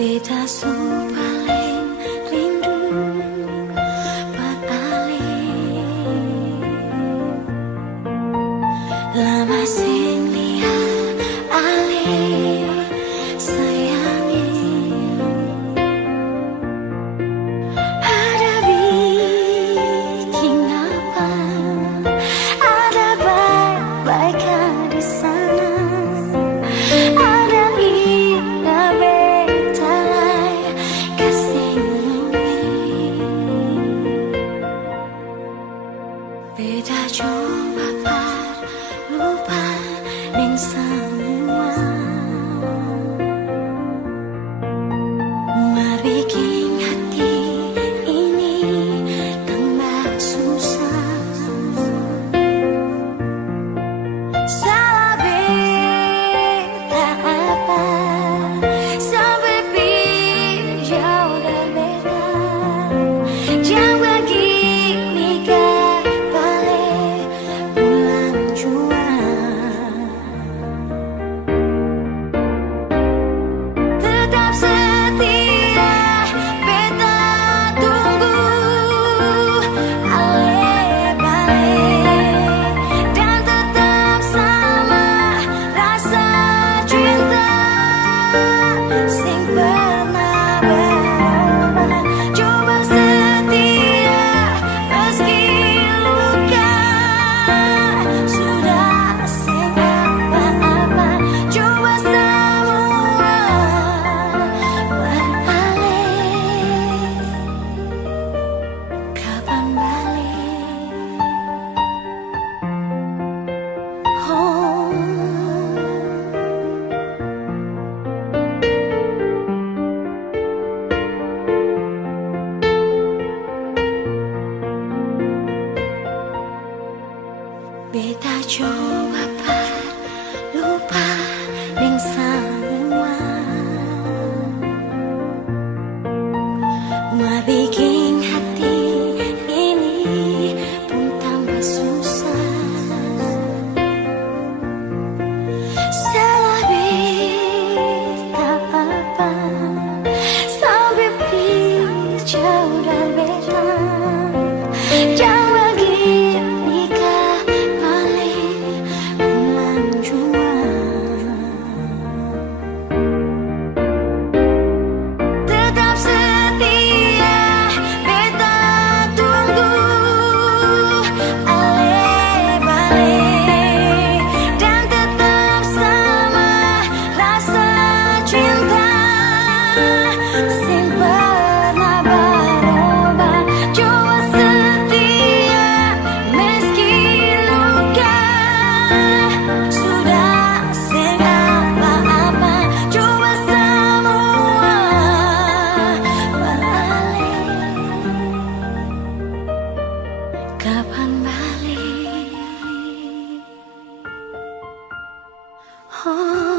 Beta su paling rindu beralih lama sing lihat alih sayangi ada bikin apa ada baik-baik di sana ada indah beta lai kasih beta coba lupa ning semua bikin hati ini tambah susah. Salah beta apa sampai jauh dan beta jangan begini kan balik pulang jua. Tetap setia beta tunggu ale balik dan tetap sama rasa cinta sing pernah berubah. Coba setia meski luka sudah sing apa-apa. Coba semua beralih. Kapan balik? Oh. Beta coba lupa ning semua bikin hati ini pun tambah susah. Salah beta apa sampai jauh dan beta jangan begini kah balik pulang jua. Tetap setia beta tunggu ale balik dan tetap sama rasa cinta sing pernah berubah. Coba setia meski luka sudah sing apa-apa. Coba semua beralih. Kapan balik? Oh.